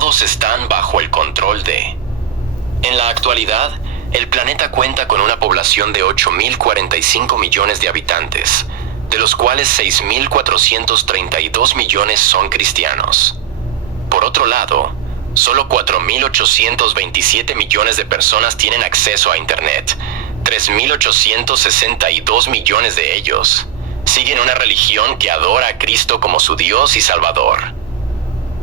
todos están bajo el control de... En la actualidad, el planeta cuenta con una población de 8.045 millones de habitantes, de los cuales 6.432 millones son cristianos. Por otro lado, solo 4.827 millones de personas tienen acceso a Internet. 3.862 millones de ellos siguen una religión que adora a Cristo como su Dios y Salvador.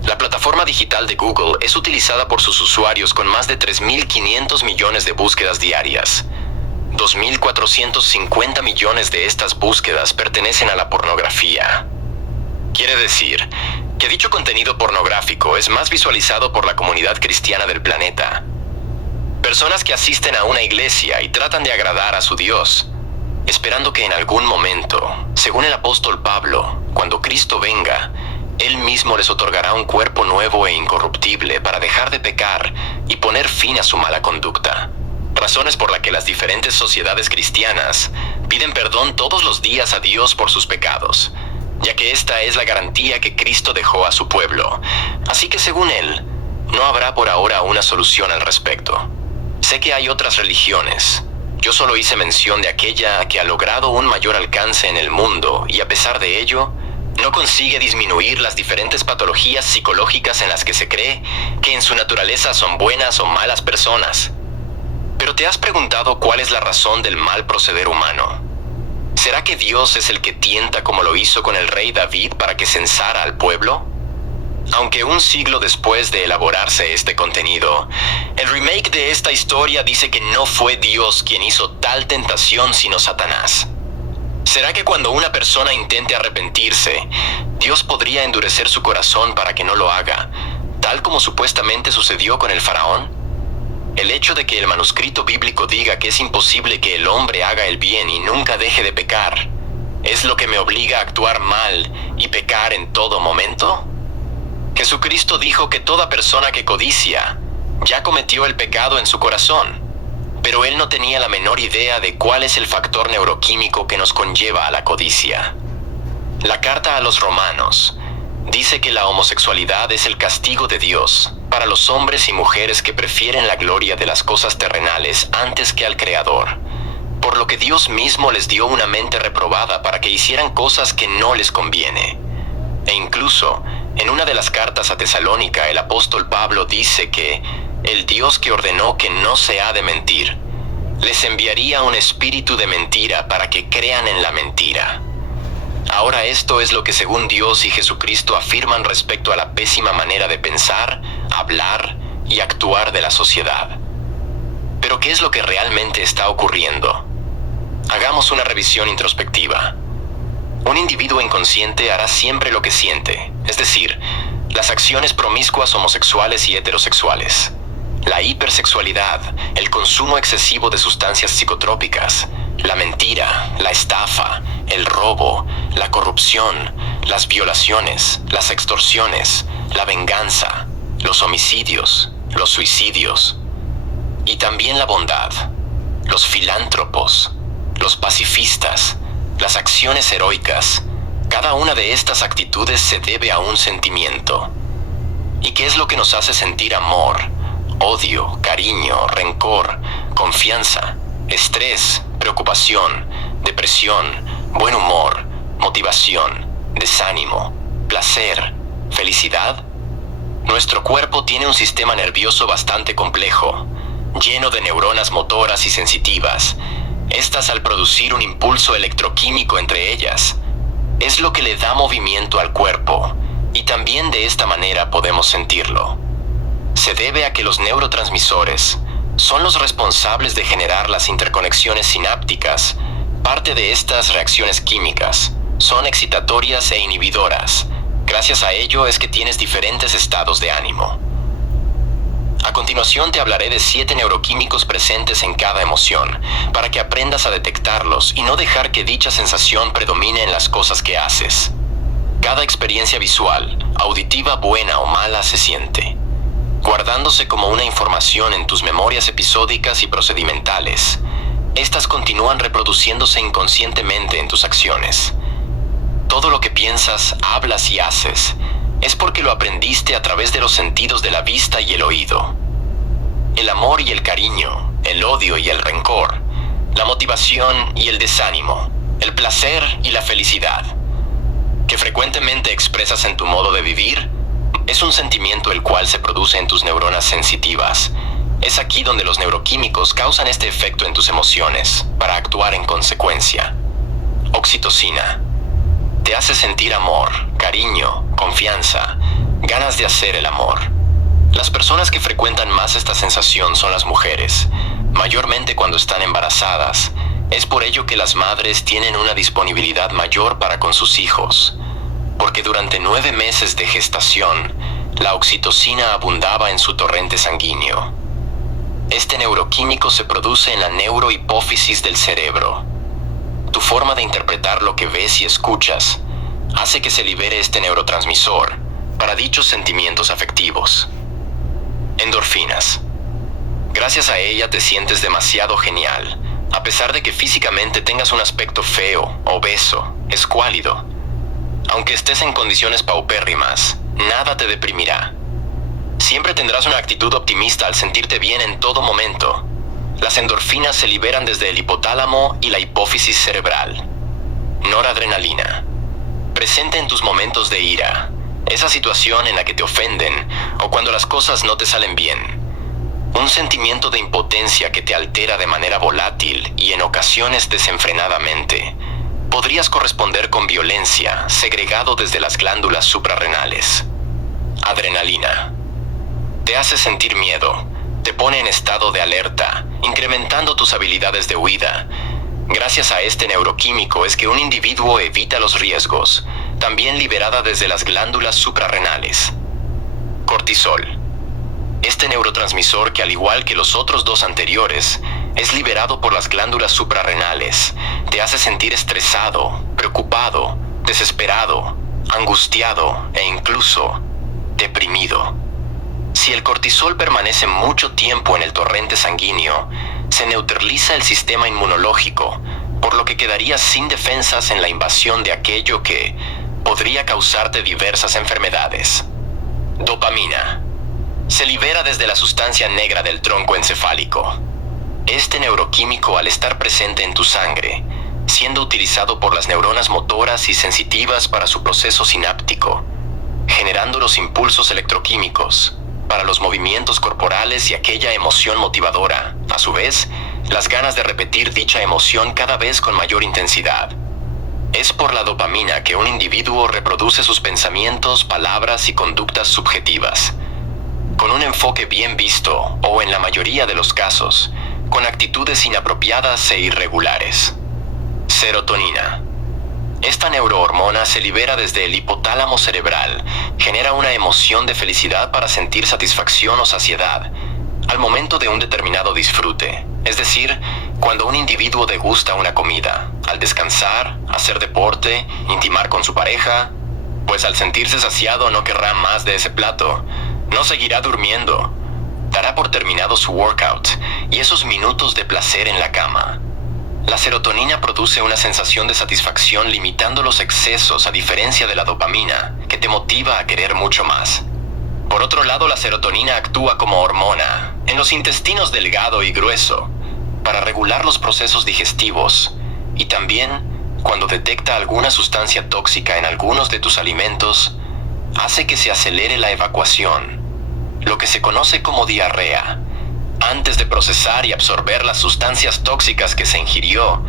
La plataforma digital de Google es utilizada por sus usuarios con más de 3.500 millones de búsquedas diarias. 2.450 millones de estas búsquedas pertenecen a la pornografía. Quiere decir que dicho contenido pornográfico es más visualizado por la comunidad cristiana del planeta. Personas que asisten a una iglesia y tratan de agradar a su Dios, esperando que en algún momento, según el apóstol Pablo, cuando Cristo venga, Él mismo les otorgará un cuerpo nuevo e incorruptible para dejar de pecar y poner fin a su mala conducta. Razones por las que las diferentes sociedades cristianas piden perdón todos los días a Dios por sus pecados, ya que esta es la garantía que Cristo dejó a su pueblo. Así que según Él, no habrá por ahora una solución al respecto. Sé que hay otras religiones. Yo solo hice mención de aquella que ha logrado un mayor alcance en el mundo y a pesar de ello, no consigue disminuir las diferentes patologías psicológicas en las que se cree que en su naturaleza son buenas o malas personas. Pero ¿te has preguntado cuál es la razón del mal proceder humano? ¿Será que Dios es el que tienta como lo hizo con el rey David para que censara al pueblo? Aunque un siglo después de elaborarse este contenido, el remake de esta historia dice que no fue Dios quien hizo tal tentación sino Satanás. ¿Será que cuando una persona intente arrepentirse, Dios podría endurecer su corazón para que no lo haga, tal como supuestamente sucedió con el faraón? El hecho de que el manuscrito bíblico diga que es imposible que el hombre haga el bien y nunca deje de pecar, ¿es lo que me obliga a actuar mal y pecar en todo momento? Jesucristo dijo que toda persona que codicia ya cometió el pecado en su corazón, pero él no tenía la menor idea de cuál es el factor neuroquímico que nos conlleva a la codicia. La carta a los Romanos dice que la homosexualidad es el castigo de Dios para los hombres y mujeres que prefieren la gloria de las cosas terrenales antes que al Creador, por lo que Dios mismo les dio una mente reprobada para que hicieran cosas que no les conviene. E incluso, en una de las cartas a Tesalónica, el apóstol Pablo dice que el Dios que ordenó que no se ha de mentir, les enviaría un espíritu de mentira para que crean en la mentira. Ahora esto es lo que según Dios y Jesucristo afirman respecto a la pésima manera de pensar, hablar y actuar de la sociedad. Pero ¿qué es lo que realmente está ocurriendo? Hagamos una revisión introspectiva. Un individuo inconsciente hará siempre lo que siente, es decir, las acciones promiscuas homosexuales y heterosexuales, la hipersexualidad, el consumo excesivo de sustancias psicotrópicas, la mentira, la estafa, el robo, la corrupción, las violaciones, las extorsiones, la venganza, los homicidios, los suicidios, y también la bondad, los filántropos, los pacifistas, las acciones heroicas. Cada una de estas actitudes se debe a un sentimiento. ¿Y qué es lo que nos hace sentir amor, odio, cariño, rencor, confianza, estrés, preocupación, depresión, buen humor, motivación, desánimo, placer, felicidad? Nuestro cuerpo tiene un sistema nervioso bastante complejo, lleno de neuronas motoras y sensitivas. Estas, al producir un impulso electroquímico entre ellas, es lo que le da movimiento al cuerpo, y también de esta manera podemos sentirlo. Se debe a que los neurotransmisores son los responsables de generar las interconexiones sinápticas. Parte de estas reacciones químicas son excitatorias e inhibidoras. Gracias a ello es que tienes diferentes estados de ánimo. A continuación te hablaré de 7 neuroquímicos presentes en cada emoción, para que aprendas a detectarlos y no dejar que dicha sensación predomine en las cosas que haces. Cada experiencia visual, auditiva buena o mala se siente, guardándose como una información en tus memorias episódicas y procedimentales. Estas continúan reproduciéndose inconscientemente en tus acciones. Todo lo que piensas, hablas y haces es porque lo aprendiste a través de los sentidos de la vista y el oído. El amor y el cariño, el odio y el rencor, la motivación y el desánimo, el placer y la felicidad, que frecuentemente expresas en tu modo de vivir, es un sentimiento el cual se produce en tus neuronas sensitivas. Es aquí donde los neuroquímicos causan este efecto en tus emociones, para actuar en consecuencia. Oxitocina. Te hace sentir amor, cariño, confianza, ganas de hacer el amor. Las personas que frecuentan más esta sensación son las mujeres, mayormente cuando están embarazadas. Es por ello que las madres tienen una disponibilidad mayor para con sus hijos, porque durante 9 meses de gestación, la oxitocina abundaba en su torrente sanguíneo. Este neuroquímico se produce en la neurohipófisis del cerebro. Tu forma de interpretar lo que ves y escuchas hace que se libere este neurotransmisor para dichos sentimientos afectivos. Endorfinas. Gracias a ella te sientes demasiado genial, a pesar de que físicamente tengas un aspecto feo, obeso, escuálido. Aunque estés en condiciones paupérrimas, nada te deprimirá. Siempre tendrás una actitud optimista al sentirte bien en todo momento. Las endorfinas se liberan desde el hipotálamo y la hipófisis cerebral. Noradrenalina. Presente en tus momentos de ira, esa situación en la que te ofenden o cuando las cosas no te salen bien. Un sentimiento de impotencia que te altera de manera volátil y en ocasiones desenfrenadamente. Podrías corresponder con violencia, segregado desde las glándulas suprarrenales. Adrenalina. Te hace sentir miedo, te pone en estado de alerta, incrementando tus habilidades de huida. Gracias a este neuroquímico es que un individuo evita los riesgos, también liberada desde las glándulas suprarrenales. Cortisol. Este neurotransmisor, que al igual que los otros dos anteriores, es liberado por las glándulas suprarrenales, te hace sentir estresado, preocupado, desesperado, angustiado e incluso deprimido. Si el cortisol permanece mucho tiempo en el torrente sanguíneo, se neutraliza el sistema inmunológico, por lo que quedarías sin defensas en la invasión de aquello que podría causarte diversas enfermedades. Dopamina. Se libera desde la sustancia negra del tronco encefálico. Este neuroquímico, al estar presente en tu sangre, siendo utilizado por las neuronas motoras y sensitivas para su proceso sináptico, generando los impulsos electroquímicos para los movimientos corporales y aquella emoción motivadora, a su vez, las ganas de repetir dicha emoción cada vez con mayor intensidad. Es por la dopamina que un individuo reproduce sus pensamientos, palabras y conductas subjetivas, con un enfoque bien visto, o en la mayoría de los casos, con actitudes inapropiadas e irregulares. Serotonina. Esta neurohormona se libera desde el hipotálamo cerebral, genera una emoción de felicidad para sentir satisfacción o saciedad al momento de un determinado disfrute, es decir, cuando un individuo degusta una comida, al descansar, hacer deporte, intimar con su pareja, pues al sentirse saciado no querrá más de ese plato, no seguirá durmiendo, dará por terminado su workout y esos minutos de placer en la cama. La serotonina produce una sensación de satisfacción limitando los excesos, a diferencia de la dopamina, que te motiva a querer mucho más. Por otro lado, la serotonina actúa como hormona en los intestinos delgado y grueso para regular los procesos digestivos y también, cuando detecta alguna sustancia tóxica en algunos de tus alimentos, hace que se acelere la evacuación, lo que se conoce como diarrea, antes de procesar y absorber las sustancias tóxicas que se ingirió.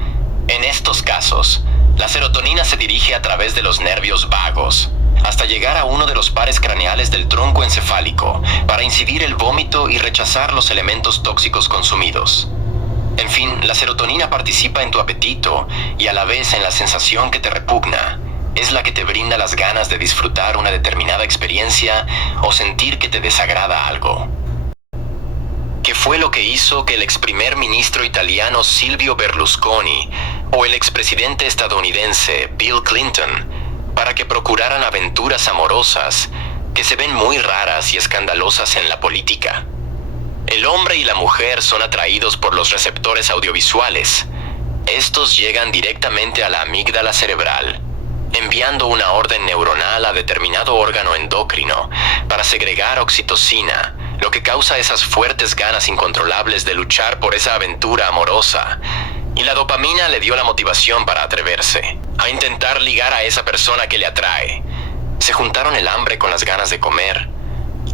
En estos casos, la serotonina se dirige a través de los nervios vagos, hasta llegar a uno de los pares craneales del tronco encefálico, para incidir el vómito y rechazar los elementos tóxicos consumidos. En fin, la serotonina participa en tu apetito y a la vez en la sensación que te repugna. Es la que te brinda las ganas de disfrutar una determinada experiencia o sentir que te desagrada algo. ¿Qué fue lo que hizo que el ex primer ministro italiano Silvio Berlusconi o el expresidente estadounidense Bill Clinton para que procuraran aventuras amorosas que se ven muy raras y escandalosas en la política? El hombre y la mujer son atraídos por los receptores audiovisuales. Estos llegan directamente a la amígdala cerebral enviando una orden neuronal a determinado órgano endocrino para segregar oxitocina, lo que causa esas fuertes ganas incontrolables de luchar por esa aventura amorosa. Y la dopamina le dio la motivación para atreverse, a intentar ligar a esa persona que le atrae. Se juntaron el hambre con las ganas de comer.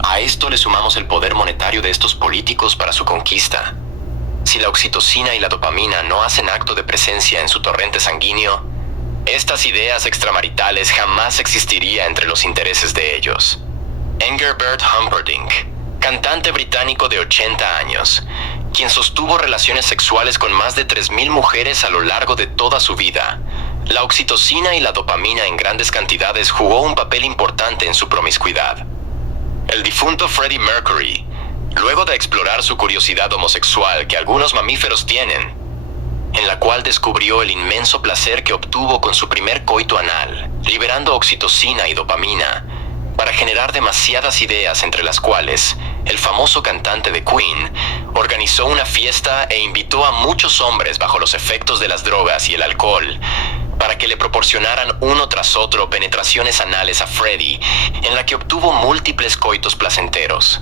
A esto le sumamos el poder monetario de estos políticos para su conquista. Si la oxitocina y la dopamina no hacen acto de presencia en su torrente sanguíneo, estas ideas extramaritales jamás existirían entre los intereses de ellos. Engelbert Humperdinck, cantante británico de 80 años, quien sostuvo relaciones sexuales con más de 3.000 mujeres a lo largo de toda su vida. La oxitocina y la dopamina en grandes cantidades jugó un papel importante en su promiscuidad. El difunto Freddie Mercury, luego de explorar su curiosidad homosexual que algunos mamíferos tienen, en la cual descubrió el inmenso placer que obtuvo con su primer coito anal, liberando oxitocina y dopamina, para generar demasiadas ideas, entre las cuales el famoso cantante de Queen organizó una fiesta e invitó a muchos hombres bajo los efectos de las drogas y el alcohol para que le proporcionaran uno tras otro penetraciones anales a Freddie, en la que obtuvo múltiples coitos placenteros.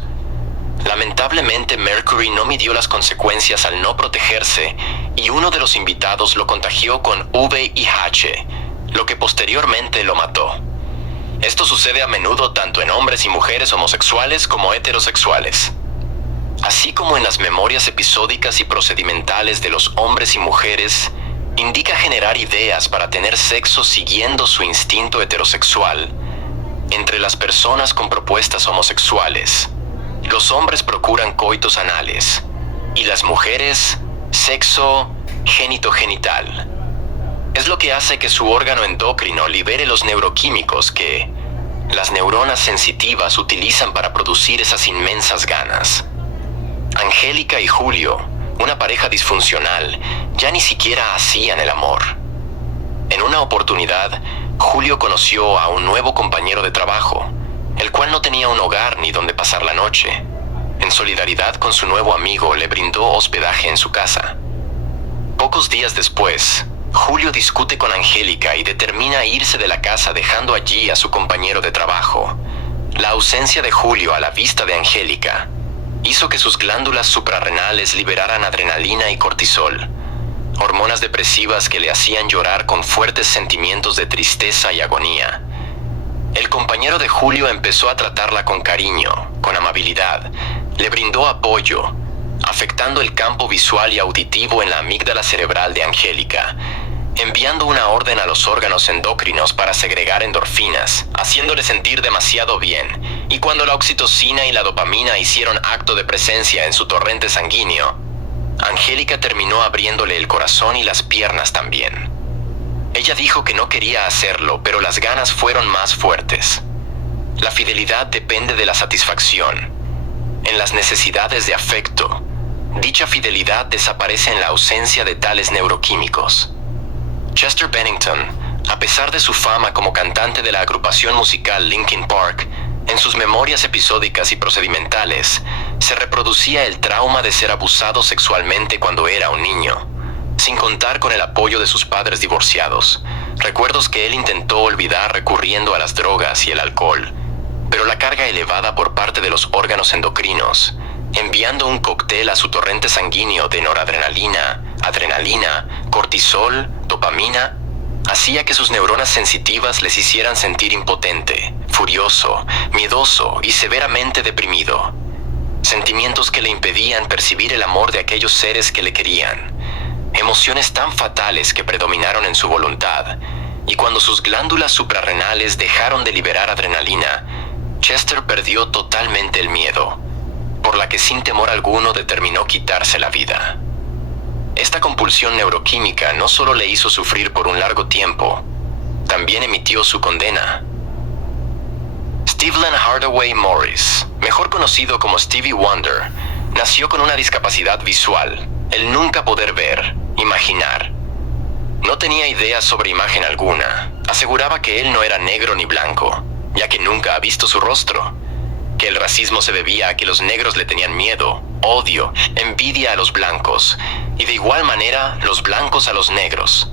Lamentablemente, Mercury no midió las consecuencias al no protegerse y uno de los invitados lo contagió con VIH, lo que posteriormente lo mató. Esto sucede a menudo tanto en hombres y mujeres homosexuales como heterosexuales. Así como en las memorias episódicas y procedimentales de los hombres y mujeres, indica generar ideas para tener sexo siguiendo su instinto heterosexual. Entre las personas con propuestas homosexuales, los hombres procuran coitos anales y las mujeres, sexo genitogenital. Es lo que hace que su órgano endocrino libere los neuroquímicos que las neuronas sensitivas utilizan para producir esas inmensas ganas. Angélica y Julio, una pareja disfuncional, ya ni siquiera hacían el amor. En una oportunidad, Julio conoció a un nuevo compañero de trabajo, el cual no tenía un hogar ni donde pasar la noche. En solidaridad con su nuevo amigo, le brindó hospedaje en su casa. Pocos días después, Julio discute con Angélica y determina irse de la casa dejando allí a su compañero de trabajo. La ausencia de Julio a la vista de Angélica hizo que sus glándulas suprarrenales liberaran adrenalina y cortisol, hormonas depresivas que le hacían llorar con fuertes sentimientos de tristeza y agonía. El compañero de Julio empezó a tratarla con cariño, con amabilidad, le brindó apoyo, afectando el campo visual y auditivo en la amígdala cerebral de Angélica, enviando una orden a los órganos endocrinos para segregar endorfinas, haciéndole sentir demasiado bien, y cuando la oxitocina y la dopamina hicieron acto de presencia en su torrente sanguíneo, Angélica terminó abriéndole el corazón y las piernas también. Ella dijo que no quería hacerlo, pero las ganas fueron más fuertes. La fidelidad depende de la satisfacción. En las necesidades de afecto, dicha fidelidad desaparece en la ausencia de tales neuroquímicos. Chester Bennington, a pesar de su fama como cantante de la agrupación musical Linkin Park, en sus memorias episódicas y procedimentales, se reproducía el trauma de ser abusado sexualmente cuando era un niño, sin contar con el apoyo de sus padres divorciados, recuerdos que él intentó olvidar recurriendo a las drogas y el alcohol, pero la carga elevada por parte de los órganos endocrinos, enviando un cóctel a su torrente sanguíneo de noradrenalina, adrenalina, cortisol, dopamina, hacía que sus neuronas sensitivas les hicieran sentir impotente, furioso, miedoso y severamente deprimido. Sentimientos que le impedían percibir el amor de aquellos seres que le querían. Emociones tan fatales que predominaron en su voluntad, y cuando sus glándulas suprarrenales dejaron de liberar adrenalina, Chester perdió totalmente el miedo, por la que sin temor alguno determinó quitarse la vida. Esta compulsión neuroquímica no solo le hizo sufrir por un largo tiempo, también emitió su condena. Stephen Hardaway Morris, mejor conocido como Stevie Wonder, nació con una discapacidad visual, el nunca poder ver, imaginar. No tenía ideas sobre imagen alguna. Aseguraba que él no era negro ni blanco, ya que nunca ha visto su rostro. Que el racismo se debía a que los negros le tenían miedo, odio, envidia a los blancos, y de igual manera los blancos a los negros.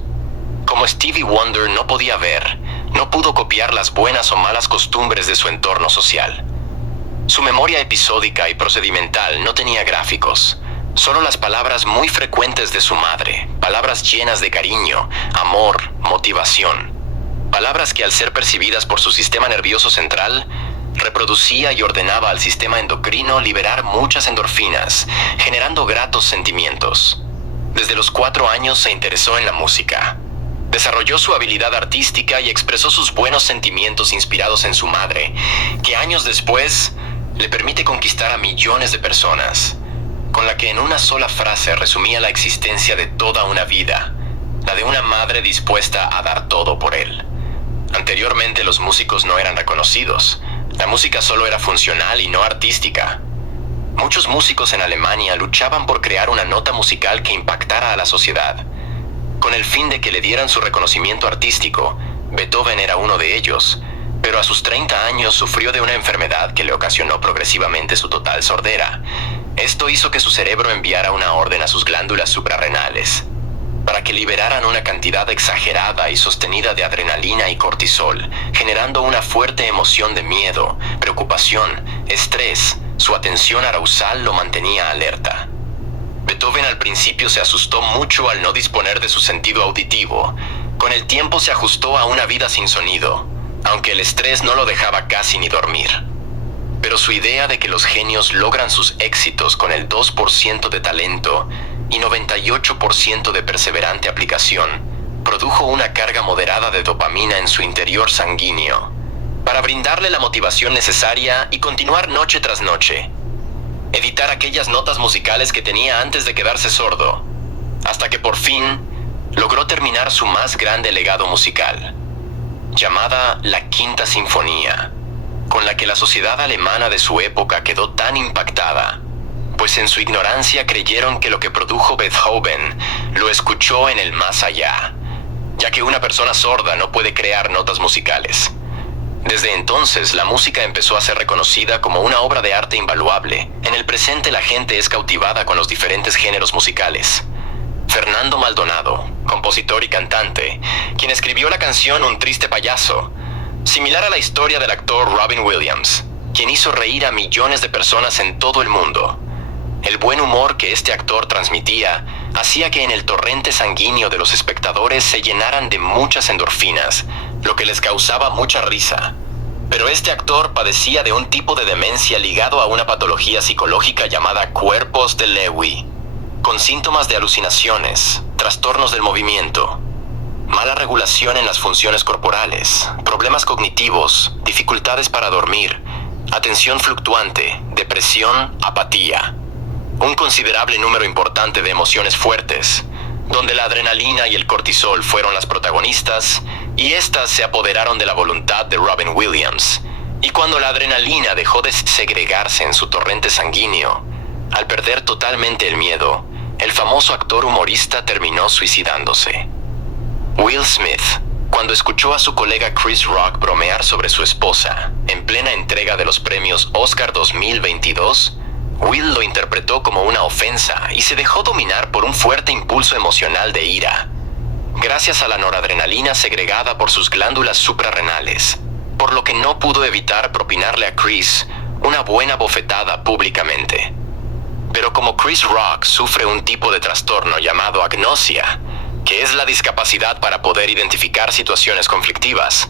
Como Stevie Wonder no podía ver, No pudo copiar las buenas o malas costumbres de su entorno social. Su memoria episódica y procedimental no tenía gráficos, solo las palabras muy frecuentes de su madre, palabras llenas de cariño, amor, motivación. Palabras que al ser percibidas por su sistema nervioso central, reproducía y ordenaba al sistema endocrino liberar muchas endorfinas, generando gratos sentimientos. Desde los 4 años se interesó en la música. Desarrolló su habilidad artística y expresó sus buenos sentimientos inspirados en su madre, que años después le permite conquistar a millones de personas, con la que en una sola frase resumía la existencia de toda una vida, la de una madre dispuesta a dar todo por él. Anteriormente los músicos no eran reconocidos. La música solo era funcional y no artística. Muchos músicos en Alemania luchaban por crear una nota musical que impactara a la sociedad. Con el fin de que le dieran su reconocimiento artístico, Beethoven era uno de ellos, pero a sus 30 años sufrió de una enfermedad que le ocasionó progresivamente su total sordera. Esto hizo que su cerebro enviara una orden a sus glándulas suprarrenales para que liberaran una cantidad exagerada y sostenida de adrenalina y cortisol, generando una fuerte emoción de miedo, preocupación, estrés. Su atención arousal lo mantenía alerta. Beethoven al principio se asustó mucho al no disponer de su sentido auditivo. Con el tiempo se ajustó a una vida sin sonido, aunque el estrés no lo dejaba casi ni dormir. Pero su idea de que los genios logran sus éxitos con el 2% de talento y 98% de perseverante aplicación, produjo una carga moderada de dopamina en su interior sanguíneo, para brindarle la motivación necesaria y continuar noche tras noche. Editar aquellas notas musicales que tenía antes de quedarse sordo, hasta que por fin logró terminar su más grande legado musical, llamada la Quinta Sinfonía, con la que la sociedad alemana de su época quedó tan impactada, pues en su ignorancia creyeron que lo que produjo Beethoven lo escuchó en el más allá, ya que una persona sorda no puede crear notas musicales. Desde entonces, la música empezó a ser reconocida como una obra de arte invaluable. En el presente, la gente es cautivada con los diferentes géneros musicales. Fernando Maldonado, compositor y cantante, quien escribió la canción Un triste payaso, similar a la historia del actor Robin Williams, quien hizo reír a millones de personas en todo el mundo. El buen humor que este actor transmitía hacía que en el torrente sanguíneo de los espectadores se llenaran de muchas endorfinas, lo que les causaba mucha risa. Pero este actor padecía de un tipo de demencia ligado a una patología psicológica llamada cuerpos de Lewy, con síntomas de alucinaciones, trastornos del movimiento, mala regulación en las funciones corporales, problemas cognitivos, dificultades para dormir, atención fluctuante, depresión, apatía. Un considerable número importante de emociones fuertes, donde la adrenalina y el cortisol fueron las protagonistas, y éstas se apoderaron de la voluntad de Robin Williams. Y cuando la adrenalina dejó de segregarse en su torrente sanguíneo, al perder totalmente el miedo, el famoso actor humorista terminó suicidándose. Will Smith, cuando escuchó a su colega Chris Rock bromear sobre su esposa, en plena entrega de los premios Oscar 2022, Will lo interpretó como una ofensa y se dejó dominar por un fuerte impulso emocional de ira, gracias a la noradrenalina segregada por sus glándulas suprarrenales, por lo que no pudo evitar propinarle a Chris una buena bofetada públicamente. Pero como Chris Rock sufre un tipo de trastorno llamado agnosia, que es la discapacidad para poder identificar situaciones conflictivas,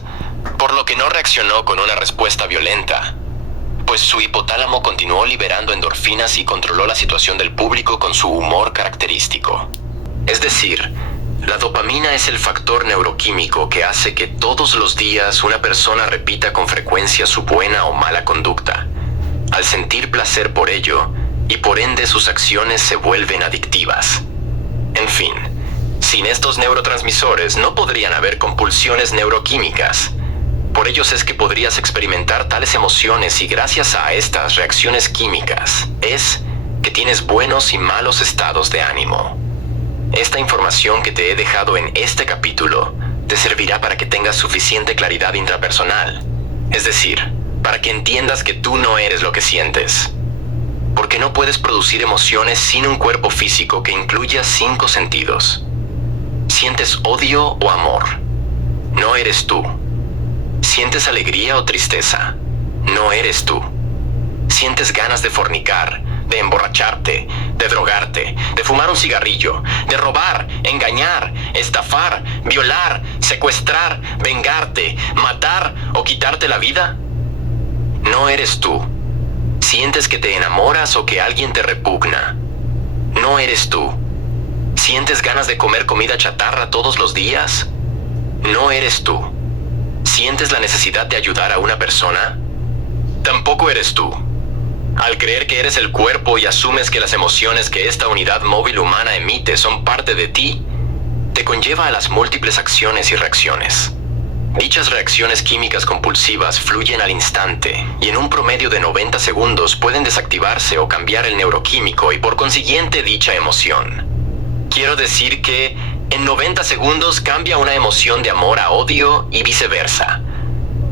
por lo que no reaccionó con una respuesta violenta, pues su hipotálamo continuó liberando endorfinas y controló la situación del público con su humor característico. Es decir, la dopamina es el factor neuroquímico que hace que todos los días una persona repita con frecuencia su buena o mala conducta, al sentir placer por ello, y por ende sus acciones se vuelven adictivas. En fin, sin estos neurotransmisores no podrían haber compulsiones neuroquímicas. Por ellos es que podrías experimentar tales emociones y gracias a estas reacciones químicas es que tienes buenos y malos estados de ánimo. Esta información que te he dejado en este capítulo te servirá para que tengas suficiente claridad intrapersonal, es decir, para que entiendas que tú no eres lo que sientes. Porque no puedes producir emociones sin un cuerpo físico que incluya 5 sentidos. ¿Sientes odio o amor? No eres tú. ¿Sientes alegría o tristeza? No eres tú. ¿Sientes ganas de fornicar, de emborracharte, de drogarte, de fumar un cigarrillo, de robar, engañar, estafar, violar, secuestrar, vengarte, matar o quitarte la vida? No eres tú. ¿Sientes que te enamoras o que alguien te repugna? No eres tú. ¿Sientes ganas de comer comida chatarra todos los días? No eres tú. ¿Sientes la necesidad de ayudar a una persona? Tampoco eres tú. Al creer que eres el cuerpo y asumes que las emociones que esta unidad móvil humana emite son parte de ti, te conlleva a las múltiples acciones y reacciones. Dichas reacciones químicas compulsivas fluyen al instante y en un promedio de 90 segundos pueden desactivarse o cambiar el neuroquímico y por consiguiente dicha emoción. Quiero decir que en 90 segundos cambia una emoción de amor a odio y viceversa.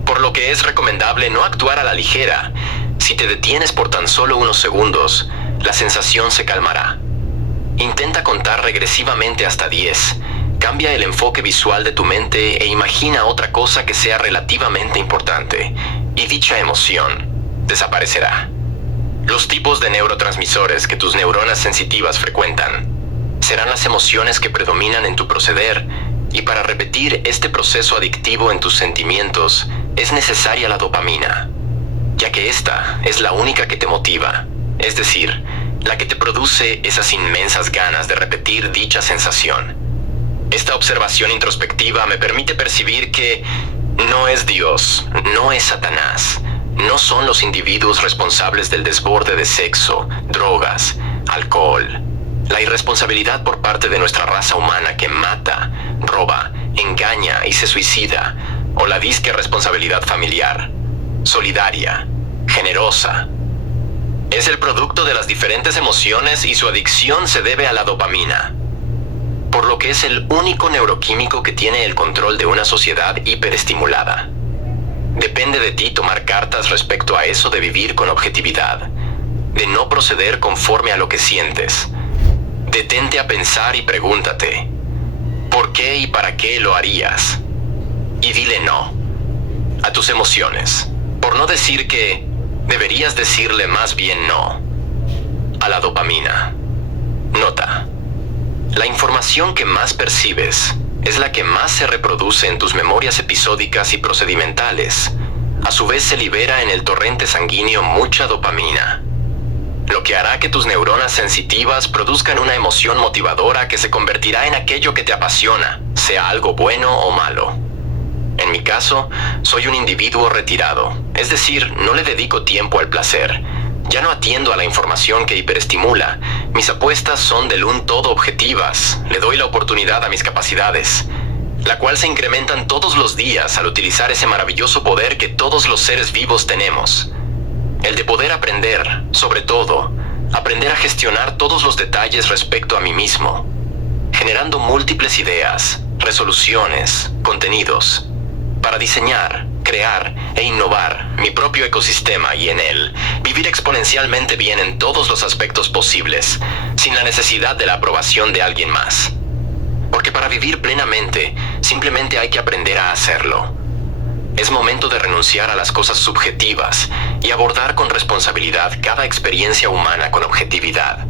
Por lo que es recomendable no actuar a la ligera. Si te detienes por tan solo unos segundos, la sensación se calmará. Intenta contar regresivamente hasta 10. Cambia el enfoque visual de tu mente e imagina otra cosa que sea relativamente importante, y dicha emoción desaparecerá. Los tipos de neurotransmisores que tus neuronas sensitivas frecuentan serán las emociones que predominan en tu proceder, y para repetir este proceso adictivo en tus sentimientos es necesaria la dopamina, ya que esta es la única que te motiva, es decir, la que te produce esas inmensas ganas de repetir dicha sensación. Esta observación introspectiva me permite percibir que no es Dios, no es Satanás, no son los individuos responsables del desborde de sexo, drogas, alcohol, la irresponsabilidad por parte de nuestra raza humana que mata, roba, engaña y se suicida, o la disque responsabilidad familiar, solidaria, generosa. Es el producto de las diferentes emociones y su adicción se debe a la dopamina, por lo que es el único neuroquímico que tiene el control de una sociedad hiperestimulada. Depende de ti tomar cartas respecto a eso de vivir con objetividad, de no proceder conforme a lo que sientes. Detente a pensar y pregúntate, ¿por qué y para qué lo harías? Y dile no a tus emociones, por no decir que deberías decirle más bien no a la dopamina. Nota: la información que más percibes es la que más se reproduce en tus memorias episódicas y procedimentales. A su vez se libera en el torrente sanguíneo mucha dopamina, lo que hará que tus neuronas sensitivas produzcan una emoción motivadora que se convertirá en aquello que te apasiona, sea algo bueno o malo. En mi caso, soy un individuo retirado, es decir, no le dedico tiempo al placer. Ya no atiendo a la información que hiperestimula. Mis apuestas son del un todo objetivas. Le doy la oportunidad a mis capacidades, la cual se incrementan todos los días al utilizar ese maravilloso poder que todos los seres vivos tenemos. El de poder aprender, sobre todo, aprender a gestionar todos los detalles respecto a mí mismo, generando múltiples ideas, resoluciones, contenidos, para diseñar, crear e innovar mi propio ecosistema y en él vivir exponencialmente bien en todos los aspectos posibles, sin la necesidad de la aprobación de alguien más. Porque para vivir plenamente, simplemente hay que aprender a hacerlo. Es momento de renunciar a las cosas subjetivas y abordar con responsabilidad cada experiencia humana con objetividad.